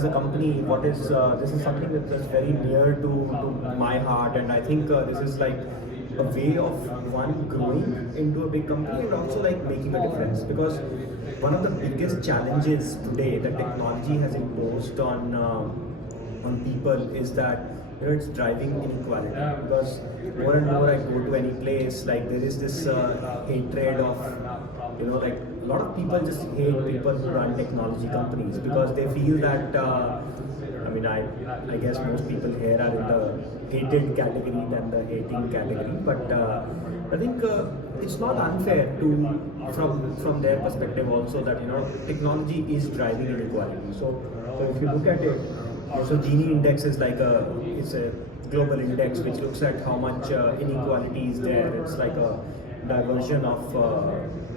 as a company, what is this is something that is very near to my heart, and I think this is like a way of one growing into a big company and also like making a difference, because one of the biggest challenges today that technology has imposed on people is that it's driving inequality, because more and more I go to any place, like there is this hatred of like a lot of people just hate people who run technology companies because they feel that I guess most people here are in the hated category than the hating category, but I think it's not unfair to from their perspective also that technology is driving inequality. So if you look at it, so Gini index is like it's a global index which looks at how much inequality is there. It's like a diversion of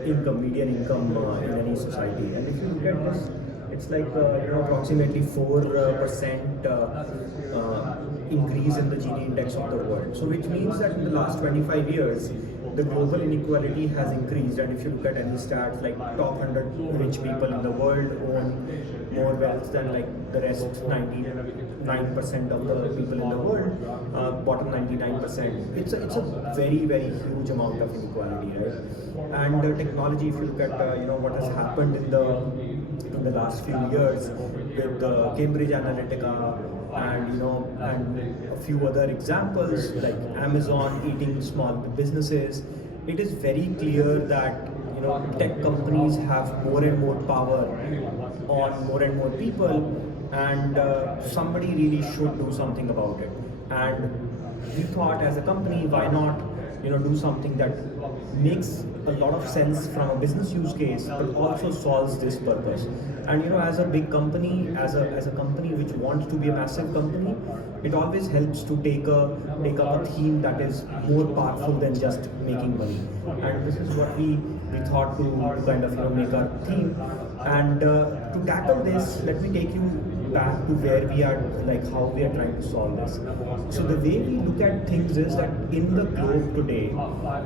income, median income in any society. And if you look at this, it's like approximately 4% increase in the Gini index of the world. So which means that in the last 25 years, the global inequality has increased. And if you look at any stats, like top 100 rich people in the world own more wealth than like the rest 99% of the people in the world, bottom 99%. It's a very, very huge amount of inequality, right? And technology, if you look at what has happened in the last few years with Cambridge Analytica and a few other examples like Amazon eating small businesses, it is very clear that tech companies have more and more power on more and more people, and somebody really should do something about it. And we thought as a company, why not do something that makes a lot of sense from a business use case, but also solves this purpose. And as a big company, as a company which wants to be a massive company, it always helps to take up a theme that is more powerful than just making money. And this is what we thought to kind of make our theme. And to tackle this, let me take you back to where we are, like how we are trying to solve this. So the way we look at things is that in the globe today,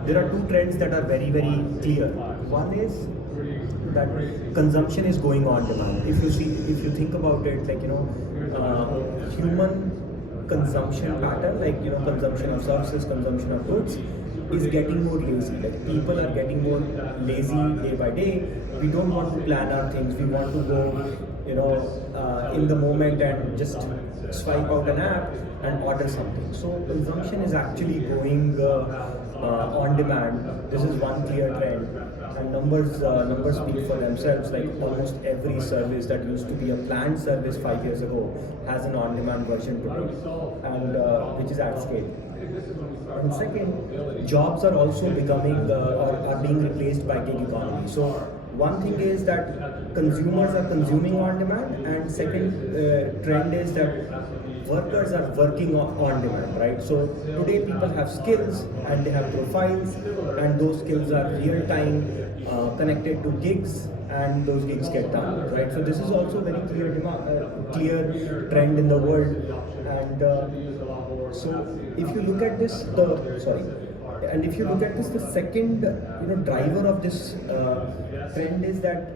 there are two trends that are very, very clear. One is that consumption is going on demand. If you think about it, like human consumption pattern, like consumption of services, consumption of goods, is getting more lazy. Like people are getting more lazy day by day. We don't want to plan our things. We want to go in the moment and just swipe out an app and order something. So consumption is actually going on demand. This is one clear trend, and numbers speak for themselves. Like almost every service that used to be a planned service 5 years ago has an on-demand version today, and which is at scale. And second, jobs are also becoming are being replaced by gig economy. So one thing is that consumers are consuming on demand, and second trend is that workers are working on demand, right? So today people have skills and they have profiles, and those skills are real time connected to gigs, and those gigs get done, right? So this is also very clear trend in the world. And so if you look at this, the second driver of this trend is that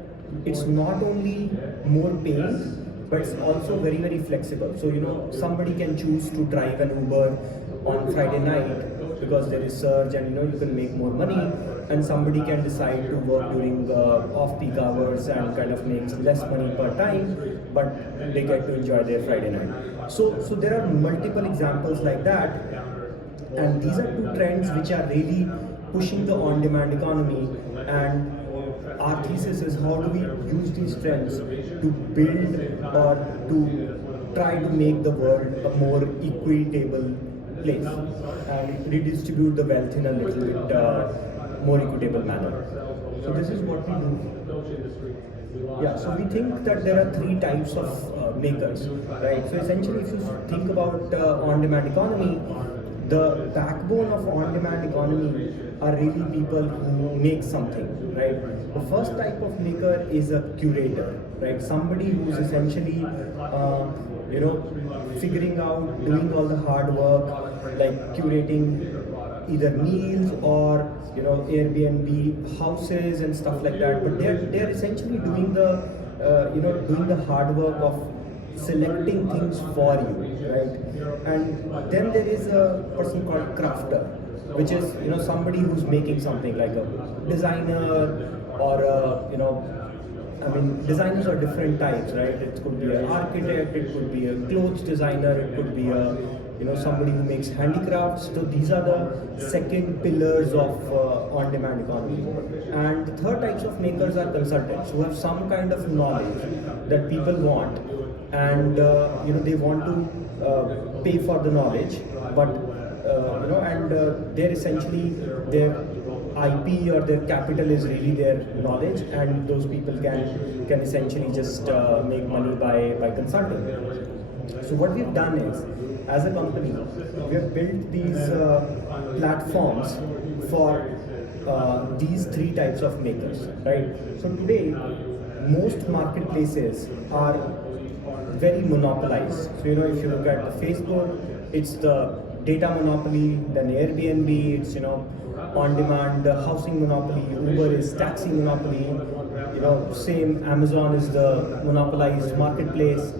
it's not only more paying, but it's also very, very flexible. So somebody can choose to drive an Uber on Friday night because there is surge and you can make more money, and somebody can decide to work during off-peak hours and kind of makes less money per time, but they get to enjoy their Friday night. So there are multiple examples like that, and these are two trends which are really pushing the on-demand economy. And our thesis is, how do we use these trends to build or to try to make the world a more equitable place and redistribute the wealth in a little bit more equitable manner. So this is what we do. Yeah, so we think that there are three types of makers, right? So essentially, if you think about on-demand economy, the backbone of on-demand economy are really people who make something, right? The first type of maker is a curator, right? Somebody who's essentially, figuring out, doing all the hard work, like curating either meals or Airbnb houses and stuff like that. But they're essentially doing the doing the hard work of selecting things for you, right? And then there is a person called crafter, which is somebody who's making something like a designer or I mean, designers are different types, right? It could be an architect, it could be a clothes designer, it could be a somebody who makes handicrafts. So these are the second pillars of on-demand economy. And the third types of makers are consultants who have some kind of knowledge that people want, and they want to pay for the knowledge, but they're essentially their IP or their capital is really their knowledge, and those people can essentially just make money by consulting. So what we've done is, as a company, we have built these platforms for these three types of makers, right? So today, most marketplaces are very monopolized. So if you look at the Facebook, it's the data monopoly. Then Airbnb, it's on-demand housing monopoly. Uber is taxi monopoly. Same Amazon is the monopolized marketplace,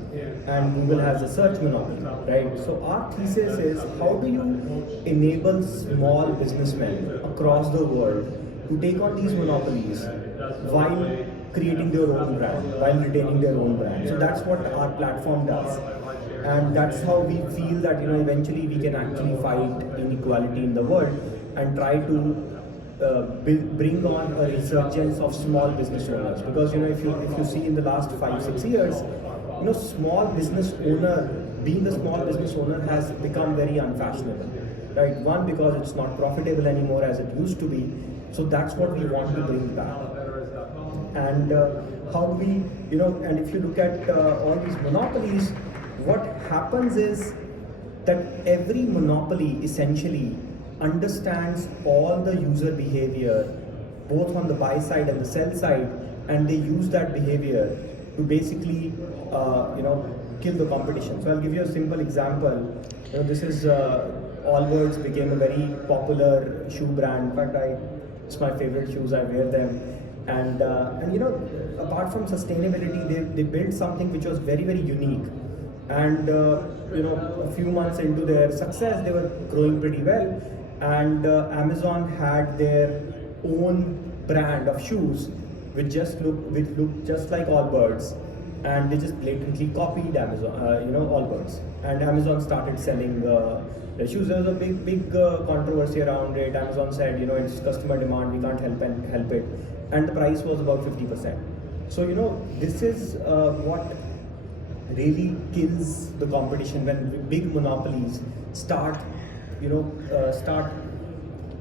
and Google has a search monopoly, right? So our thesis is, how do you enable small businessmen across the world to take on these monopolies while creating their own brand, while retaining their own brand? So that's what our platform does, and that's how we feel that eventually we can actually fight inequality in the world and try to bring on a resurgence of small business owners. Because if you see in the last 5-6 years, small business owner, being a small business owner has become very unfashionable, right? One, because it's not profitable anymore as it used to be. So that's what we want to bring back. And how do we, and if you look at all these monopolies, what happens is that every monopoly essentially understands all the user behavior, both on the buy side and the sell side, and they use that behavior to basically kill the competition. So I'll give you a simple example. This is Allbirds became a very popular shoe brand. In fact, it's my favorite shoes. I wear them, and apart from sustainability, they built something which was very, very unique. And a few months into their success, they were growing pretty well, and Amazon had their own brand of shoes which looked just like Allbirds, and they just blatantly copied Amazon, Allbirds, and Amazon started selling the shoes. There was a big controversy around it. Amazon said, it's customer demand, we can't help it, and the price was about 50%. So this is what really kills the competition, when big monopolies start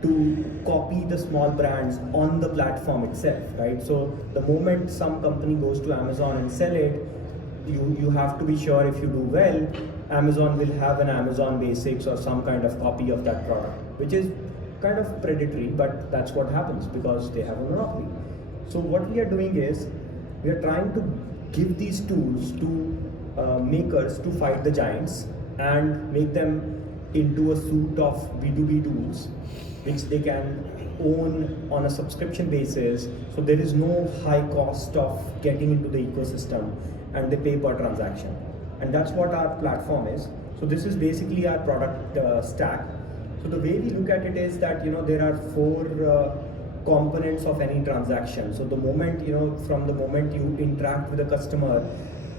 to copy the small brands on the platform itself, right? So the moment some company goes to Amazon and sell it, you have to be sure, if you do well, Amazon will have an Amazon Basics or some kind of copy of that product, which is kind of predatory, but that's what happens because they have a monopoly. So what we are doing is, we are trying to give these tools to makers to fight the giants and make them into a suite of B2B tools which they can own on a subscription basis. So there is no high cost of getting into the ecosystem, and they pay per transaction. And that's what our platform is. So this is basically our product stack. So the way we look at it is that there are 4 components of any transaction. So the moment from the moment you interact with a customer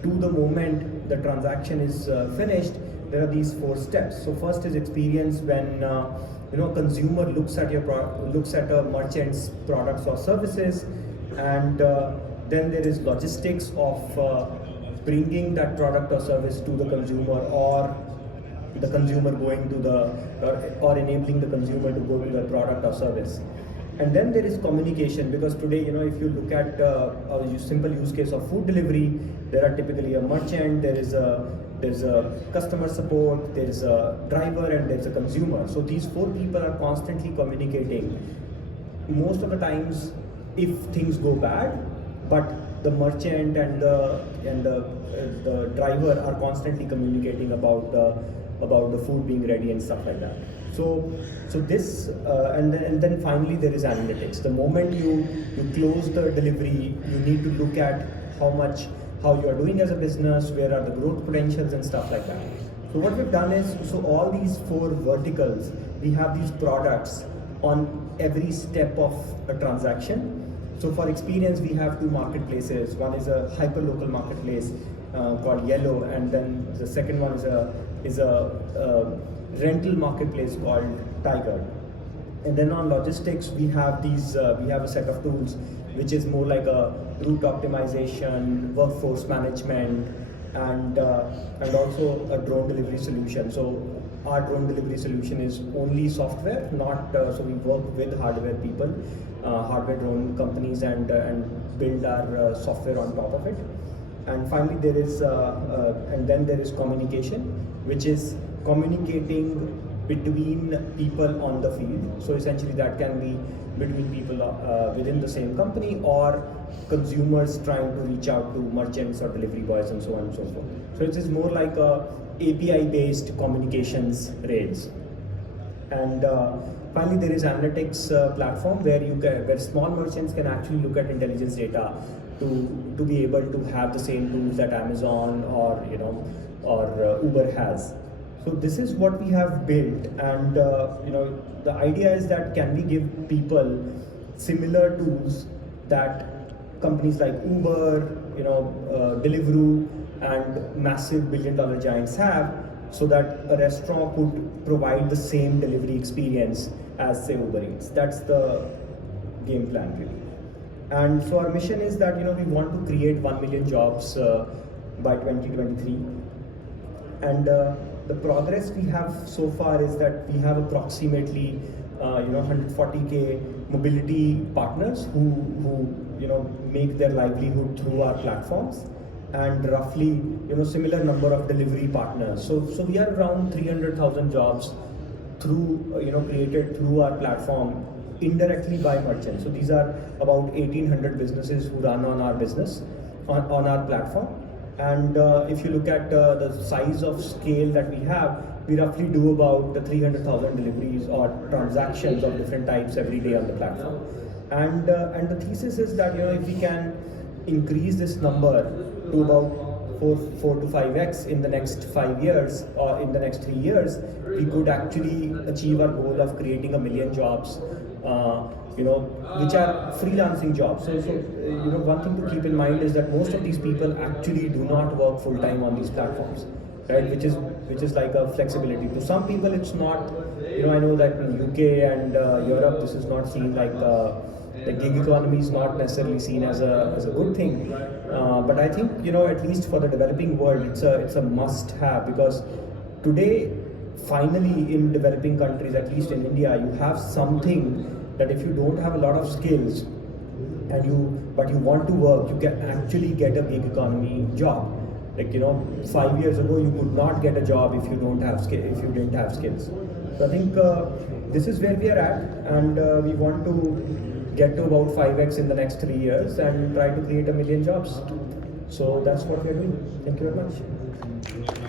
to the moment the transaction is finished, there are these 4 steps. So first is experience, when a consumer looks at a merchant's products or services, and then there is logistics of bringing that product or service to the consumer, or the consumer going to or enabling the consumer to go to the product or service. And then there is communication, because today, if you look at a simple use case of food delivery, there are typically a merchant, there's a customer support, there is a driver, and there's a consumer. So these 4 people are constantly communicating. Most of the times, if things go bad, but the merchant and the driver are constantly communicating about the food being ready and stuff like that. So this and then finally there is analytics. The moment you close the delivery, you need to look at how much how you are doing as a business, where are the growth potentials and stuff like that. So what we've done is, so all these 4 verticals, we have these products on every step of a transaction. So for experience, we have 2 marketplaces. One is a hyper-local marketplace called Yellow, and then the second one is a rental marketplace called Tiger. And then on logistics, we have a set of tools which is more like a route optimization, workforce management, and also a drone delivery solution. So our drone delivery solution is only software, not so we work with hardware people, hardware drone companies, and build our software on top of it. And finally, there is communication, which is communicating between people on the field. So essentially, that can be between people within the same company, or consumers trying to reach out to merchants or delivery boys and so on and so forth. So it is more like a API-based communications rails. And finally, there is analytics platform where small merchants can actually look at intelligence data to be able to have the same tools that Amazon or Uber has. So this is what we have built, and the idea is that can we give people similar tools that companies like Uber, Deliveroo, and massive billion-dollar giants have, so that a restaurant could provide the same delivery experience as, say, Uber Eats. That's the game plan, really. And so our mission is that we want to create 1 million jobs by 2023, and the progress we have so far is that we have approximately 140k mobility partners who make their livelihood through our platforms, and roughly similar number of delivery partners. So we are around 300,000 jobs created through our platform indirectly by merchants. So these are about 1,800 businesses who run on our business on our platform. And if you look at the size of scale that we have, we roughly do about 300,000 deliveries or transactions of different types every day on the platform. And the thesis is that if we can increase this number to about 4 to 5x in the next 5 years or in the next 3 years, we could actually achieve our goal of creating 1 million jobs, which are freelancing jobs. So one thing to keep in mind is that most of these people actually do not work full time on these platforms, right? Which is like a flexibility. To some people, it's not. I know that in UK and Europe, this is not seen like. The gig economy is not necessarily seen as a good thing, but I think at least for the developing world, it's a must-have, because today, finally, in developing countries, at least in India, you have something that if you don't have a lot of skills but you want to work, you can actually get a gig economy job. Like 5 years ago, you could not get a job if you didn't have skills. So I think this is where we are at, and we want to get to about 5x in the next 3 years and try to create 1 million jobs. So that's what we're doing. Thank you very much.